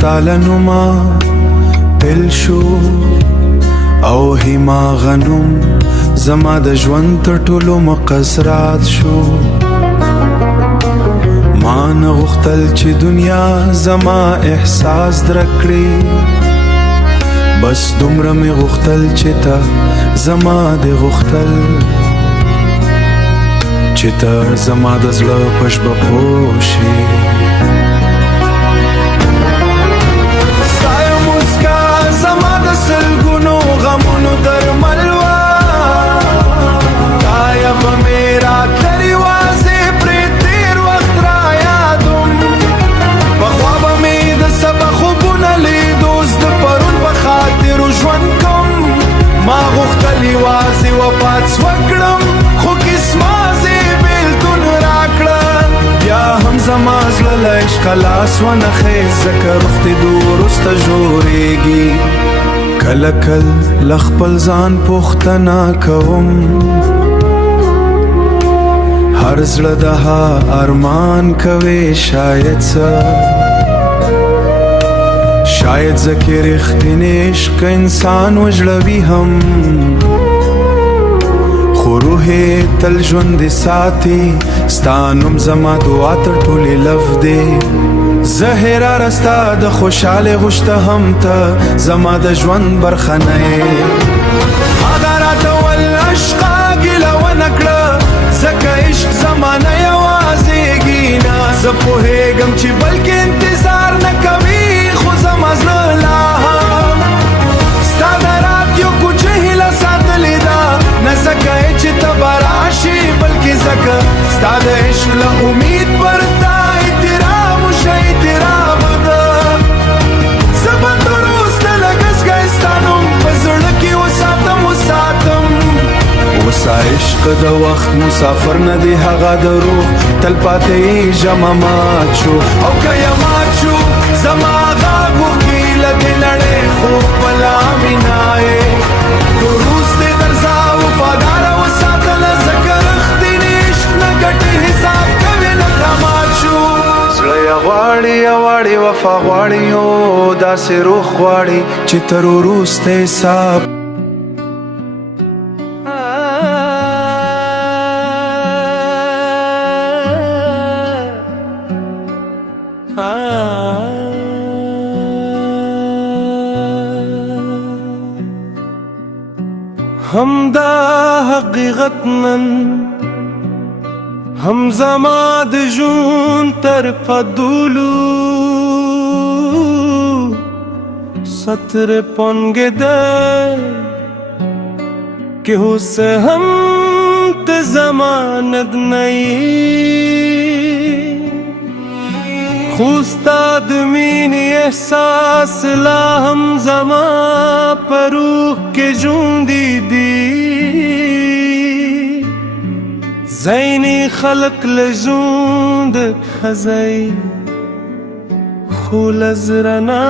ستالنما پیل شو او هما غنم زما د ژوند تر ټولو مقصرات شو ما نه غوښتل چې دنیا زما احساس درکړي بس دومره مې غوښتل چې ته زما دې غوښتل چې ته زما د زړه په ژبه پوه شې ستا یو مسکا زما د سلګونو غمونو درمل وه تا یبه مې راتللې واضح پرې تېر وخت را یادوم پخوا به مې د سبا خوبونه لیدو د پرون په خاطرو ژوند کوم ما غوښتل یوازې وفات وکړم خو قسمه یا هم زما زړه له عشقه لاس ونخیست ځکه رخصتېدو وروسته ژورېږي کله کله له خپل ځان پوښتنه کوم هر زړه دها ارمان کوي شاید څه شاید ځکه رښتینې عشق انسان وژړوي هم خو روح تل ژوندې ساتي ستا نوم زما دعا تر ټولې لف دی زه هیراره ستا د خوشحالۍ غوښته هم ته زما د ژوند برخه نه یې هغه راته ول عشقه ګیله ونه کړه ځکه عشق زما نه یوازېږي نه زه پوهېږم چې بلکې انتظار نه کوي خو زما زړه لا هم ستا د راتلو کوچه هیله ساتلې ده نه ځکه چې ته به راشې بلکې ځکه ستا د عشق له امید پر تا احترام وشه احترام ده زه به تر وروسته لږ ستا نوم په زړه کې وساتم اوس عشق د وخت مسافر نه دی هغه د روح تل پاتې ژمه مات شو او که یې مات شو زما غږ وکړي له دې نړۍ خو خپله مینه یې وروستی درځه وفاداره وساتله ځکه رښتینې عشق نه ګټې حساب کوي لکه مات شو زړه یې غواړي غواړي وفا غواړي او داسې روح غواړي چې تر وروسته حساب هم دا حقیقت نن هم زما د ژوند تر پدولو سطر پونگه ده که حسه هم ته زمانت نئی خوستا د مینې احساس لا هم زما په روح کې ژوندی دی زینی خلق له ژوند ښځی خو له زړه نه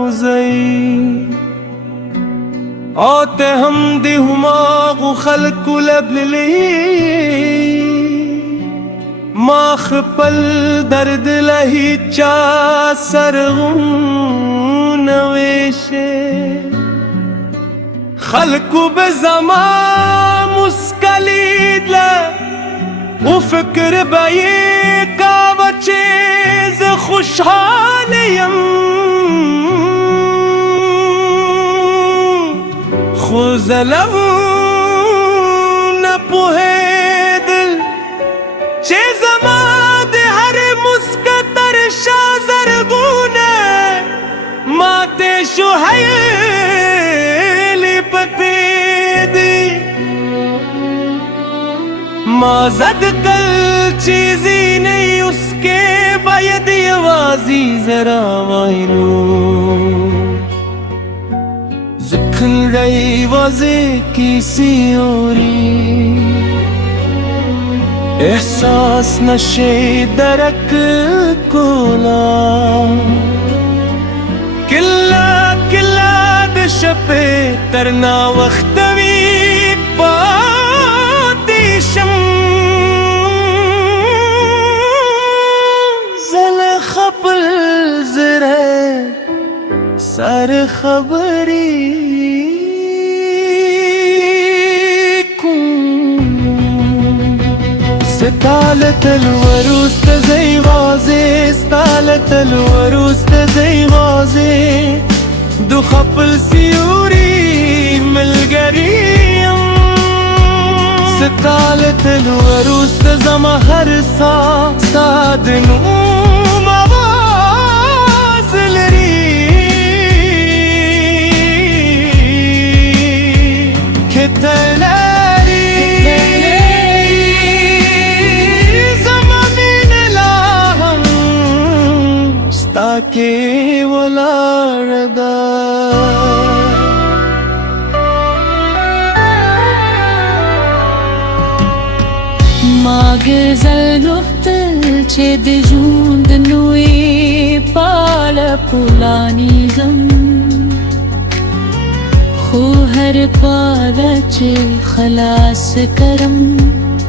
وځئ او ته هم د هماغو خلکو لبللی ما خپل درد له هیچا سرغونه ویشه خلکو به زما مسکلیدله و فکر به یې کاوه چې زه خوشحاله یم خو زه له نه پوهېدل چې زما د هرې مسکه تر شا زرګونه ماتې شو هیلې پکې دي ما زد کل چیزی نہیں اس کے باید یوازی ذرا وائنو زکھل رہی واضح کسی اوری احساس نشے درک کولا کلا کلا دشپے ترنا وختوی پاتیشم زل خپل زره खबरी ستالت الوروس زي وازي ستالت الوروس زي وازي دو خبل سيوري ملقريم ستالت الوروس زما هرسا سادنو موازلري كتلاري ताके वलारदा मागزل نقطل چه دجوند نوی پال پولانیزم خو هر پالا چه خلاص کرم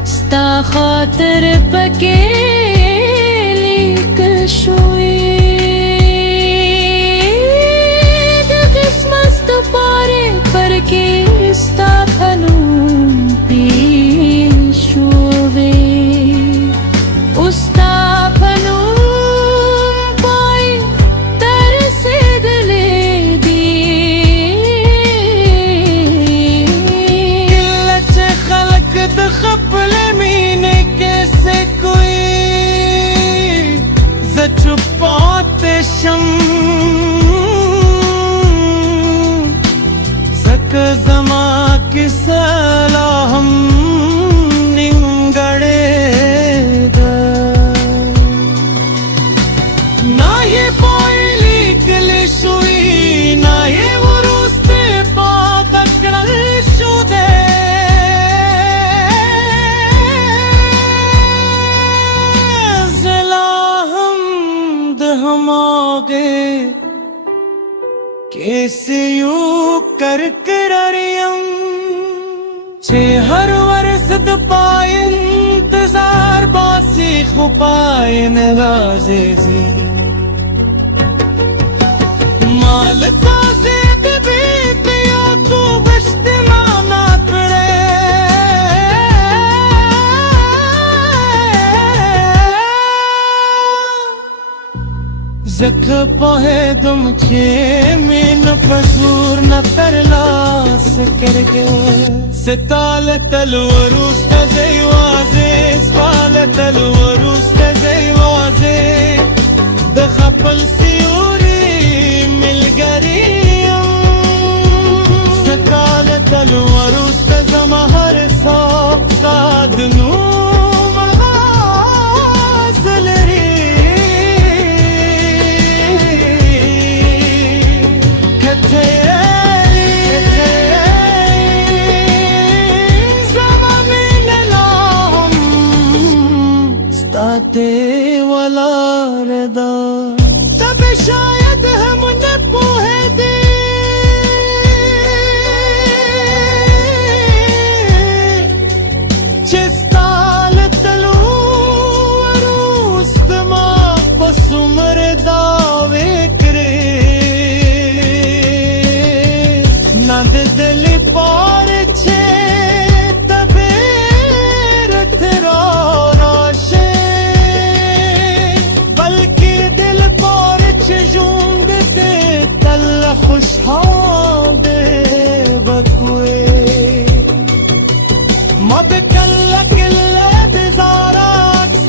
ستا خاطر پکې لیکل شوی Sta kanun pishove usta kanun pai terse dile di किल्लत खलक द खपल मीने कैसे कोई ज़चुपात शम zama kisala hum ningade da na ye poili kle shui na ye urus pe pa takral shude zela hum de hamage कैसे यू कर कररियम छे हर वर्ष पाए इंतजार बासी खुपाए नवाज़ेज़ी माल ताज़े बीत या तू गश्त माना पड़े जख पोहे तुम खे min pazur na terlas kerge setalet alwarus zey waze spalet alwarus zey waze de khapal siuri milgariyam setalet alwarus zama har sa sadnu वाला रदा तब शायद हम न पोहे दे चिस्ताल तलू अरूस्त माँ बसुमर दावे करे नंद दिल पार छे तबे तेरा खुशहाल दे बकुए मद कल्ला किल्ला दिजारा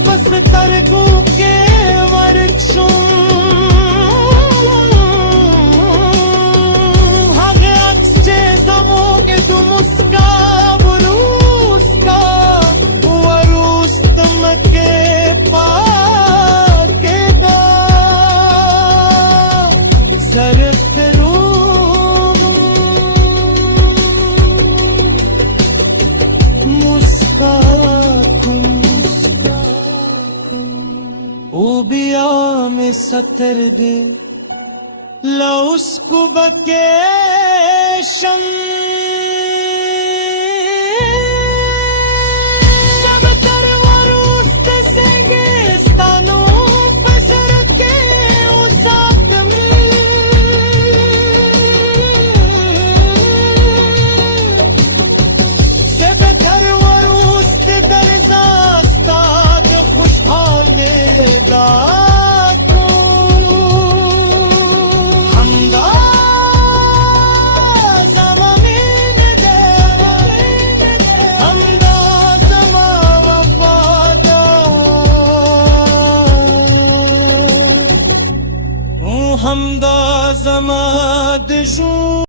बस तरकू के वर्चुम हगे अक्से जमो के तुम उसका वरूस का वरूस तुम के पाके दा सरफ सतर दे लो उसको बकेशन